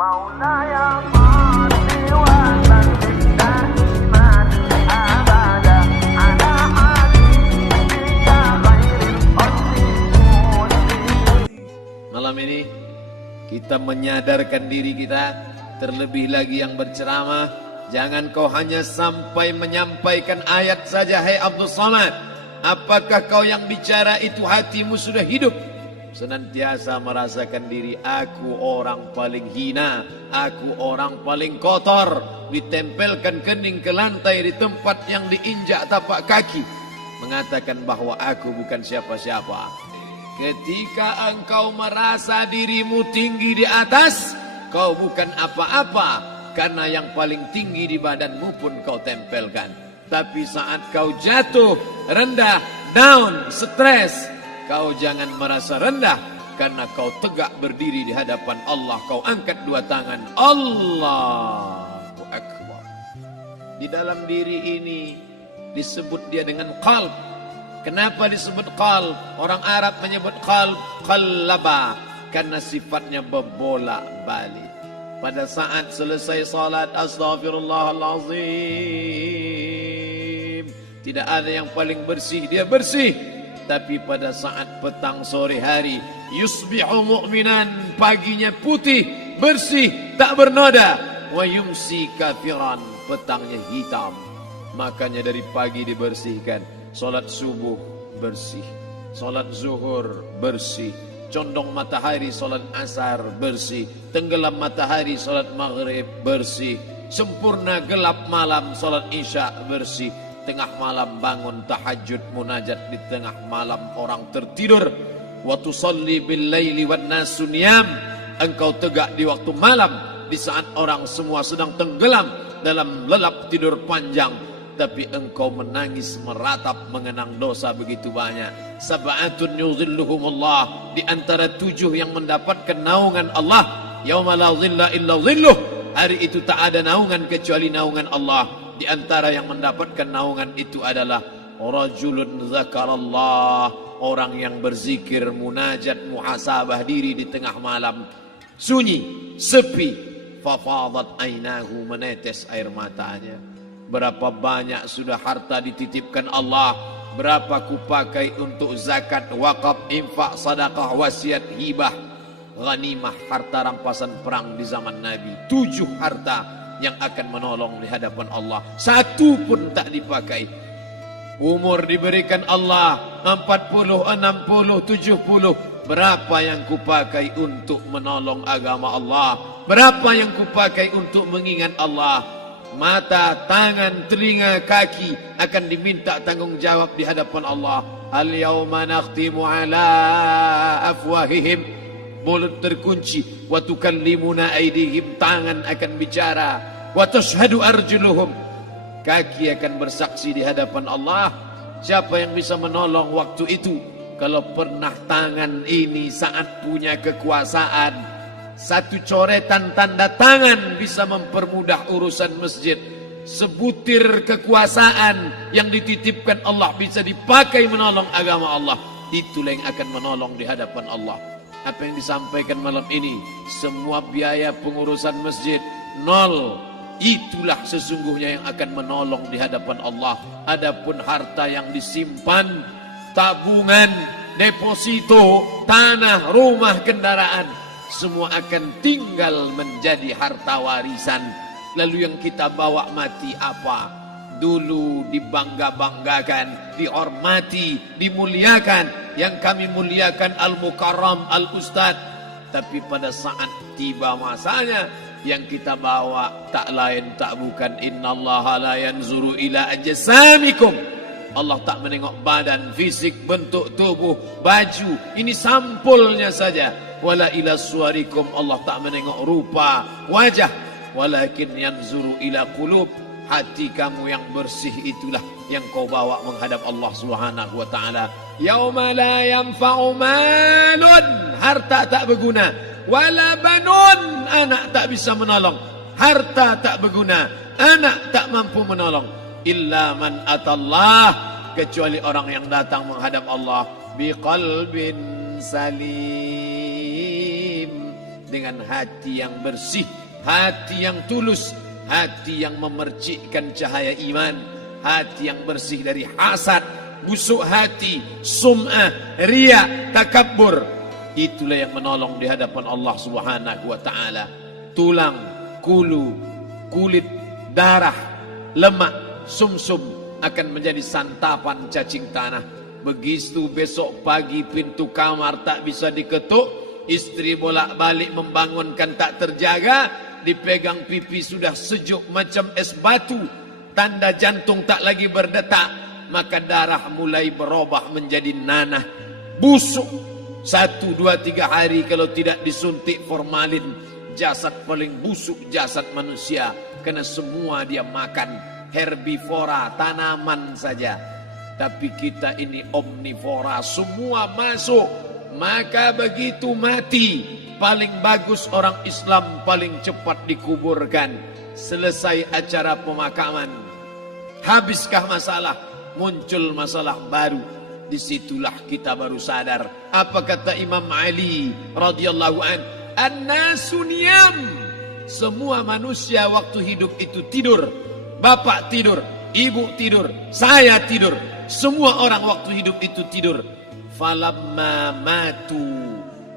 مولاي صل وسلم دائما ابدا على حبيبك خير الخلق كلهم. Malam ini kita menyadarkan diri kita, terlebih lagi yang berceramah, jangan kau hanya sampai menyampaikan ayat saja. Hai Abdul Samad, apakah kau yang bicara itu hatimu sudah hidup? Senantiasa merasakan diri, aku orang paling hina, aku orang paling kotor, ditempelkan kening ke lantai di tempat yang diinjak tapak kaki, mengatakan bahwa aku bukan siapa-siapa. Ketika engkau merasa dirimu tinggi di atas, kau bukan apa-apa, karena yang paling tinggi di badanmu pun kau tempelkan. Tapi saat kau jatuh, rendah, down, stres, kau jangan merasa rendah, karena kau tegak berdiri di hadapan Allah. Kau angkat dua tangan, Allahu Akbar. Di dalam diri ini disebut dia dengan qalb. Kenapa disebut qalb? Orang Arab menyebut qalb qallaba, karena sifatnya berbolak-balik. Pada saat selesai salat, astagfirullahalazim, tidak ada yang paling bersih, dia bersih. Tapi pada saat petang sore hari, yusbihu mu'minan, paginya putih, bersih, tak bernoda. Wa yumsi kafiran, petangnya hitam. Makanya dari pagi dibersihkan. Salat subuh bersih, salat zuhur bersih, condong matahari salat asar bersih, tenggelam matahari salat maghrib bersih, sempurna gelap malam salat isya bersih, tengah malam bangun tahajud munajat di tengah malam orang tertidur. Wa tusalli bil laili wan nasu niyam, engkau tegak di waktu malam di saat orang semua sedang tenggelam dalam lelap tidur panjang. Tapi engkau menangis meratap mengenang dosa begitu banyak. Sab'atun yuzilluhumullah, di antara 7 yang mendapatkan naungan Allah. Yauma la zilla illa zilluh, hari itu tak ada naungan kecuali naungan Allah. Di antara yang mendapatkan naungan itu adalah rajulun zakarallah, orang yang berzikir, munajat, muhasabah diri di tengah malam, sunyi, sepi, fafadat ainahu, menetes air matanya. Berapa banyak sudah harta dititipkan Allah, berapa kupakai untuk zakat, wakaf, infak, sedekah, wasiat, hibah, ghanimah, harta rampasan perang di zaman Nabi. 7 harta yang akan menolong di hadapan Allah, 1 pun tak dipakai. Umur diberikan Allah 40, 60, 70. Berapa yang kupakai untuk menolong agama Allah? Berapa yang kupakai untuk mengingat Allah? Mata, tangan, telinga, kaki akan diminta tanggung jawab di hadapan Allah. Al-yawma nakhtimu ala afwahihim, mulut terkunci. Wa tukallimuna aydihim, tangan akan bicara. Wa tashhadu arjuluhum, kaki akan bersaksi di hadapan Allah. Siapa yang bisa menolong waktu itu? Kalau pernah tangan ini saat punya kekuasaan, 1 coretan tanda tangan bisa mempermudah urusan masjid. Sebutir kekuasaan yang dititipkan Allah bisa dipakai menolong agama Allah. Itulah yang akan menolong di hadapan Allah. Apa yang disampaikan malam ini, semua biaya pengurusan masjid 0. Itulah sesungguhnya yang akan menolong di hadapan Allah. Adapun harta yang disimpan, tabungan, deposito, tanah, rumah, kendaraan, semua akan tinggal menjadi harta warisan. Lalu yang kita bawa mati apa? Dulu dibangga-banggakan, dihormati, dimuliakan. Yang kami muliakan Al-Mukarram, Al-Ustad. Tapi pada saat tiba masanya, yang kita bawa tak lain tak bukan, innallaha la yanzuru ila ajsamikum. Allah tak menengok badan, fisik, bentuk tubuh, baju. Ini sampulnya saja. Wala ila suwarikum, Allah tak menengok rupa, wajah. Walakin yanzuru ila qulub, hati kamu yang bersih itulah yang kau bawa menghadap Allah Subhanahu wa taala. Yauma la yanfa'u malun, harta tak berguna, wala banun, anak tak bisa menolong. Harta tak berguna, anak tak mampu menolong. Illa man atallah, kecuali orang yang datang menghadap Allah biqalbin salim, dengan hati yang bersih, hati yang tulus, hati yang memercikkan cahaya iman, hati yang bersih dari hasad, busuk hati, sum'ah, riya, takabbur. Itulah yang menolong di hadapan Allah Subhanahu wa taala. Tulang, kulu, kulit, darah, lemak, sumsum akan menjadi santapan cacing tanah. Begitu besok pagi pintu kamar tak bisa diketuk, istri bolak-balik membangunkan tak terjaga, dipegang pipi sudah sejuk macam es batu, tanda jantung tak lagi berdetak, maka darah mulai berubah menjadi nanah, busuk. 1, 2, 3 hari kalau tidak disuntik formalin, jasad paling busuk jasad manusia, karena semua dia makan herbivora, tanaman saja. Tapi kita ini omnivora, semua masuk. Maka begitu mati, paling bagus orang Islam paling cepat dikuburkan. Selesai acara pemakaman, habiskah masalah, muncul masalah baru. Disitulah kita baru sadar. Apa kata Imam Ali radhiyallahu an? An-nasu niyam. Semua manusia waktu hidup itu tidur. Bapak tidur, ibu tidur, saya tidur. Semua orang waktu hidup itu tidur. Falamma matu,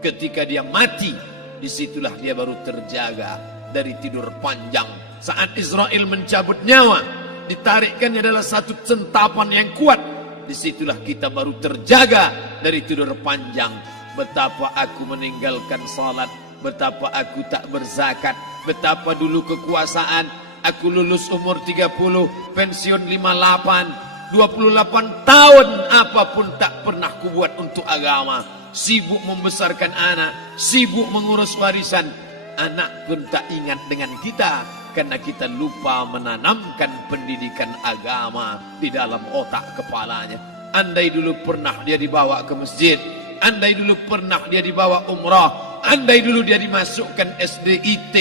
ketika dia mati, disitulah dia baru terjaga dari tidur panjang. Saat Israel mencabut nyawa, ditarikkannya adalah satu centapan yang kuat. Disitulah kita baru terjaga dari tidur panjang. Betapa aku meninggalkan salat, betapa aku tak berzakat, betapa dulu kekuasaan. Aku lulus umur 30, pensiun 58, 28 tahun apapun tak pernah kubuat untuk agama. Sibuk membesarkan anak, sibuk mengurus warisan. Anak pun tak ingat dengan kita, karena kita lupa menanamkan pendidikan agama di dalam otak kepalanya. Andai dulu pernah dia dibawa ke masjid, andai dulu pernah dia dibawa umrah, andai dulu dia dimasukkan SD IT,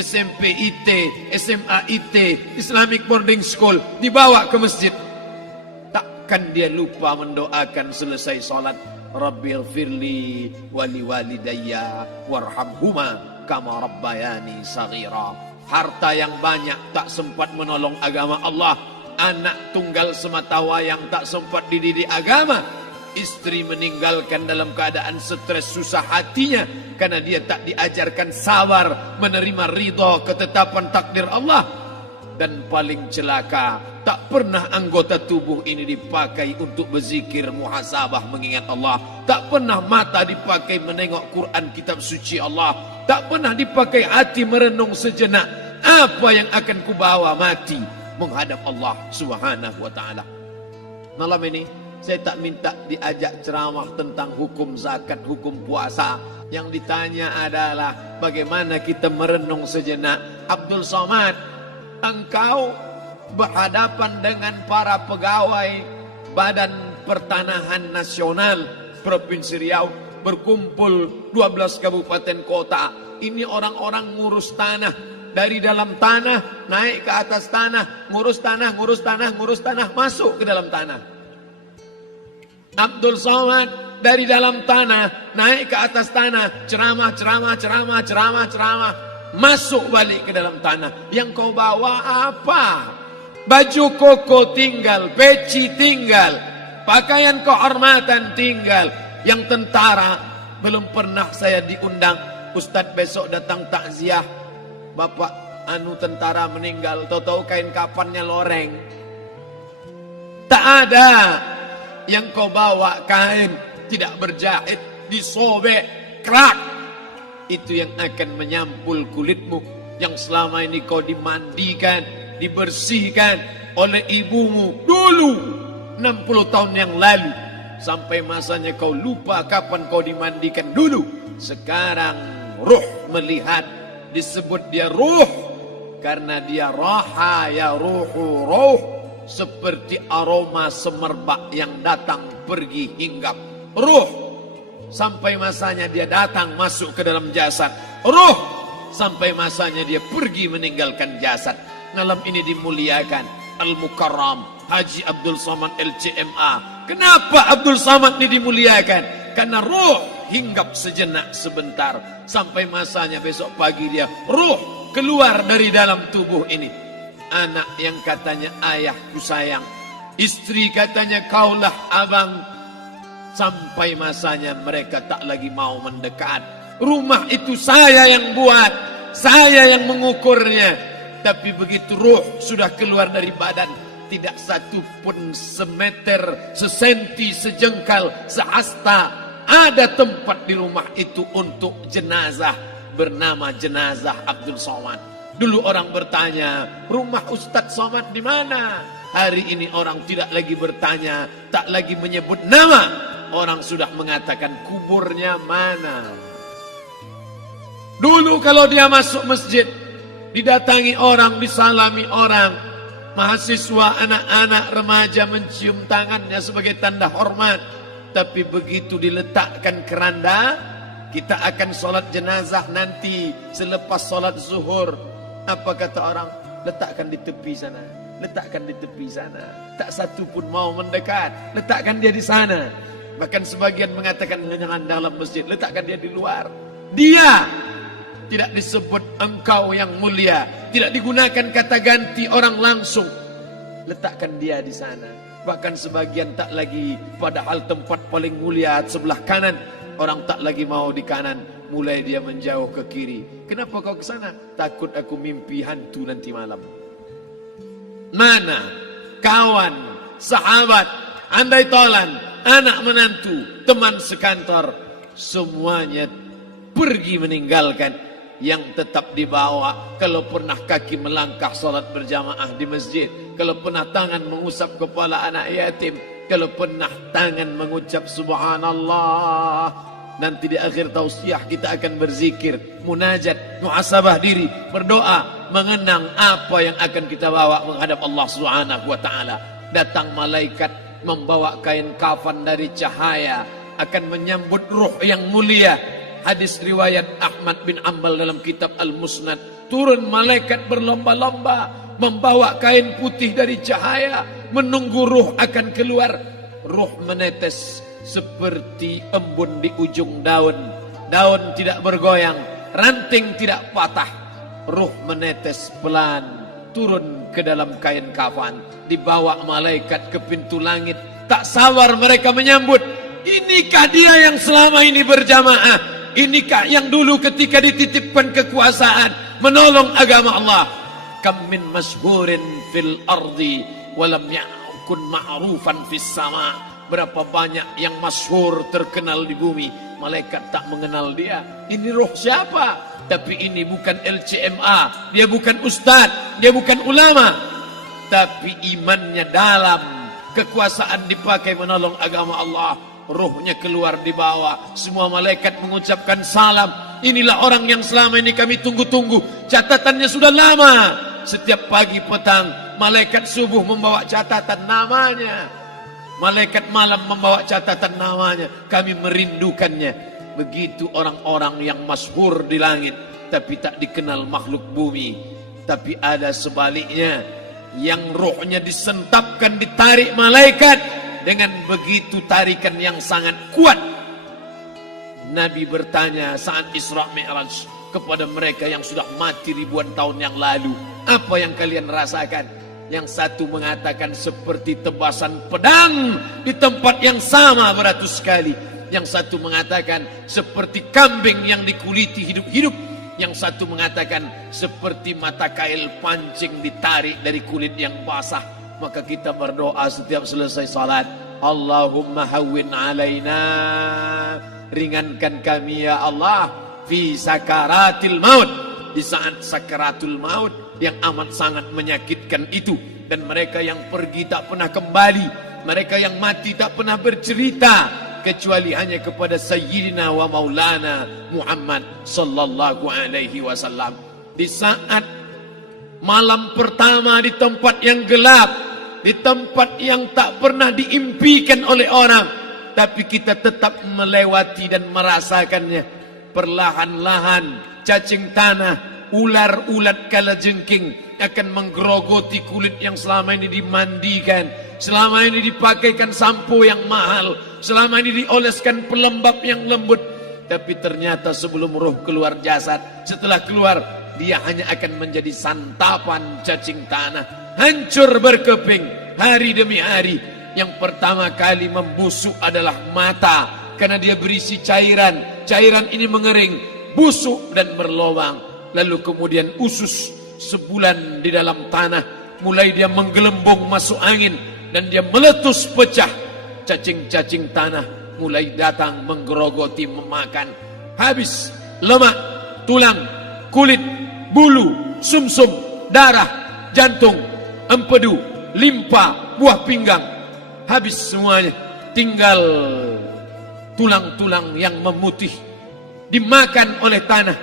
SMP IT, SMA IT, Islamic Boarding School, dibawa ke masjid, takkan dia lupa mendoakan selesai salat, Rabbighfirli wali walidayya warhamhuma kama rabbayani saghira. Harta yang banyak tak sempat menolong agama Allah. Anak tunggal semata wayang tak sempat dididik agama. Istri meninggalkan dalam keadaan stres susah hatinya, karena dia tak diajarkan sabar menerima ridha ketetapan takdir Allah. Dan paling celaka, tak pernah anggota tubuh ini dipakai untuk berzikir, muhasabah, mengingat Allah. Tak pernah mata dipakai menengok Quran, kitab suci Allah. Tak pernah dipakai hati merenung sejenak, apa yang akan kubawa mati menghadap Allah Subhanahu wa taala. Malam ini saya tak minta diajak ceramah tentang hukum zakat, hukum puasa. Yang ditanya adalah bagaimana kita merenung sejenak. Abdul Somad, engkau berhadapan dengan para pegawai Badan Pertanahan Nasional Provinsi Riau, berkumpul 12 kabupaten kota. Ini orang-orang ngurus tanah, dari dalam tanah naik ke atas tanah, ngurus tanah, ngurus tanah, ngurus tanah, masuk ke dalam tanah. Abdul Somad dari dalam tanah naik ke atas tanah, ceramah, masuk balik ke dalam tanah. Yang kau bawa apa? Baju koko tinggal, peci tinggal, pakaian kehormatan tinggal. Yang tentara belum pernah saya diundang. Ustadz besok datang takziah, bapak tentara meninggal, tahu-tahu kain kafannya loreng. Tak ada. Yang kau bawa kain tidak berjahit, disobek, kerak. Itu yang akan menyampul kulitmu, yang selama ini kau dimandikan, dibersihkan oleh ibumu dulu 60 tahun yang lalu. Sampai masanya kau lupa kapan kau dimandikan dulu. Sekarang ruh melihat, disebut dia ruh karena dia raha ya ruhu ruh, seperti aroma semerbak yang datang pergi hinggap. Ruh sampai masanya dia datang masuk ke dalam jasad. Ruh sampai masanya dia pergi meninggalkan jasad. Malam ini dimuliakan Al-Mukarram Haji Abdul Somad LCMA. Kenapa Abdul Somad ini dimuliakan? Karena ruh hinggap sejenak sebentar. Sampai masanya besok pagi dia ruh keluar dari dalam tubuh ini. Anak yang katanya ayahku sayang, istri katanya kaulah abang. Sampai masanya mereka tak lagi mau mendekat. Rumah itu saya yang buat, saya yang mengukurnya. Tapi begitu ruh sudah keluar dari badan, tidak satu pun semeter, sesenti, sejengkal, sehasta ada tempat di rumah itu untuk jenazah bernama jenazah Abdul Somad. Dulu orang bertanya, rumah Ustadz Somad di mana? Hari ini orang tidak lagi bertanya, tak lagi menyebut nama. Orang sudah mengatakan kuburnya mana. Dulu kalau dia masuk masjid, didatangi orang, disalami orang, mahasiswa, anak-anak, remaja mencium tangannya sebagai tanda hormat. Tapi begitu diletakkan keranda, kita akan sholat jenazah nanti selepas sholat zuhur. Apa kata orang? Letakkan di tepi sana, letakkan di tepi sana. Tak satu pun mau mendekat, letakkan dia di sana. Bahkan sebagian mengatakan jangan dalam masjid, letakkan dia di luar. Dia tidak disebut engkau yang mulia, tidak digunakan kata ganti orang langsung. Letakkan dia di sana. Bahkan sebagian tak lagi, padahal tempat paling mulia sebelah kanan, orang tak lagi mau di kanan, mulai dia menjauh ke kiri. Kenapa kau ke sana? Takut aku mimpi hantu nanti malam. Mana kawan, sahabat, andai tolan, anak menantu, teman sekantor, semuanya pergi meninggalkan. Yang tetap dibawa, kalau pernah kaki melangkah salat berjamaah di masjid, kalau pernah tangan mengusap kepala anak yatim, kalau pernah tangan mengucap subhanallah. Nanti di akhir tausiah kita akan berzikir, munajat, muhasabah diri, berdoa, mengenang apa yang akan kita bawa menghadap Allah Subhanahu wa taala. Datang malaikat membawa kain kafan dari cahaya, akan menyambut ruh yang mulia. Hadis riwayat Ahmad bin Ambal dalam kitab Al-Musnad. Turun malaikat berlomba-lomba membawa kain putih dari cahaya, menunggu ruh akan keluar. Ruh menetes seperti embun di ujung daun. Daun tidak bergoyang, ranting tidak patah. Ruh menetes pelan, turun ke dalam kain kafan, dibawa malaikat ke pintu langit. Tak sabar mereka menyambut. Inikah dia yang selama ini berjamaah? Inikah yang dulu ketika dititipkan kekuasaan menolong agama Allah? Kam min masyhurin fil ardi walam yakun ma'rufan fis sama. Berapa banyak yang masyhur terkenal di bumi, malaikat tak mengenal dia. Ini roh siapa? Tapi ini bukan LCMA, dia bukan ustaz, dia bukan ulama, tapi imannya dalam, kekuasaan dipakai menolong agama Allah. Ruhnya keluar di bawah, semua malaikat mengucapkan salam. Inilah orang yang selama ini kami tunggu-tunggu, catatannya sudah lama. Setiap pagi petang, malaikat subuh membawa catatan namanya, malaikat malam membawa catatan namanya. Kami merindukannya. Begitu orang-orang yang masyhur di langit, tapi tak dikenal makhluk bumi. Tapi ada sebaliknya, yang rohnya disentapkan, ditarik malaikat dengan begitu tarikan yang sangat kuat. Nabi bertanya saat Isra Mi'raj kepada mereka yang sudah mati ribuan tahun yang lalu, apa yang kalian rasakan? Yang satu mengatakan seperti tebasan pedang di tempat yang sama beratus kali. Yang satu mengatakan seperti kambing yang dikuliti hidup-hidup. Yang satu mengatakan seperti mata kail pancing ditarik dari kulit yang basah. Maka kita berdoa setiap selesai salat, Allahumma hawwin alaina, ringankan kami ya Allah, fi sakaratil maut, di saat sakaratul maut yang amat sangat menyakitkan itu. Dan mereka yang pergi tak pernah kembali, mereka yang mati tak pernah bercerita, kecuali hanya kepada Sayyidina wa Maulana Muhammad sallallahu alaihi wasallam. Di saat malam pertama di tempat yang gelap, di tempat yang tak pernah diimpikan oleh orang, tapi kita tetap melewati dan merasakannya. Perlahan-lahan cacing tanah, ular-ulat kalajengking akan menggerogoti kulit yang selama ini dimandikan, selama ini dipakaikan sampo yang mahal, selama ini dioleskan pelembab yang lembut. Tapi ternyata sebelum roh keluar jasad, setelah keluar, dia hanya akan menjadi santapan cacing tanah. Hancur berkeping hari demi hari. Yang pertama kali membusuk adalah mata, karena dia berisi cairan. Cairan ini mengering, busuk dan berlubang. Lalu kemudian usus sebulan di dalam tanah. Mulai dia menggelembung masuk angin, dan dia meletus pecah. Cacing-cacing tanah mulai datang menggerogoti, memakan. Habis lemak, tulang, kulit, bulu, sumsum, darah, jantung, empedu, limpa, buah pinggang. Habis semuanya, tinggal tulang-tulang yang memutih, dimakan oleh tanah,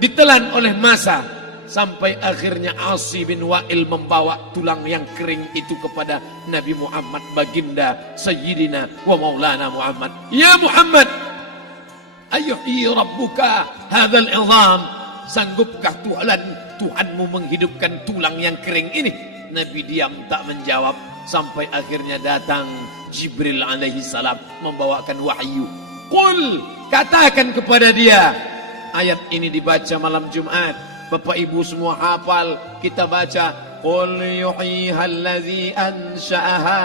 ditelan oleh massa, sampai akhirnya Asi bin Wa'il membawa tulang yang kering itu kepada Nabi Muhammad, baginda Sayyidina wa Maulana Muhammad. Ya Muhammad, ayyuhi rabbuka hadzal izam, sanggupkah Tuhanmu menghidupkan tulang yang kering ini? Nabi diam tak menjawab, sampai akhirnya datang Jibril alaihi salam membawakan wahyu. Qul, katakan kepada dia. Ayat ini dibaca malam Jumat. Bapak Ibu semua hafal, kita baca. Qul yuhyiha allazi ansha'aha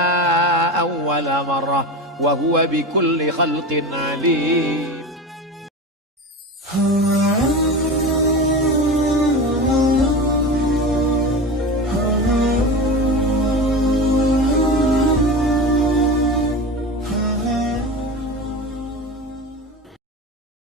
awwala marrah wa huwa bikulli khalqin alim.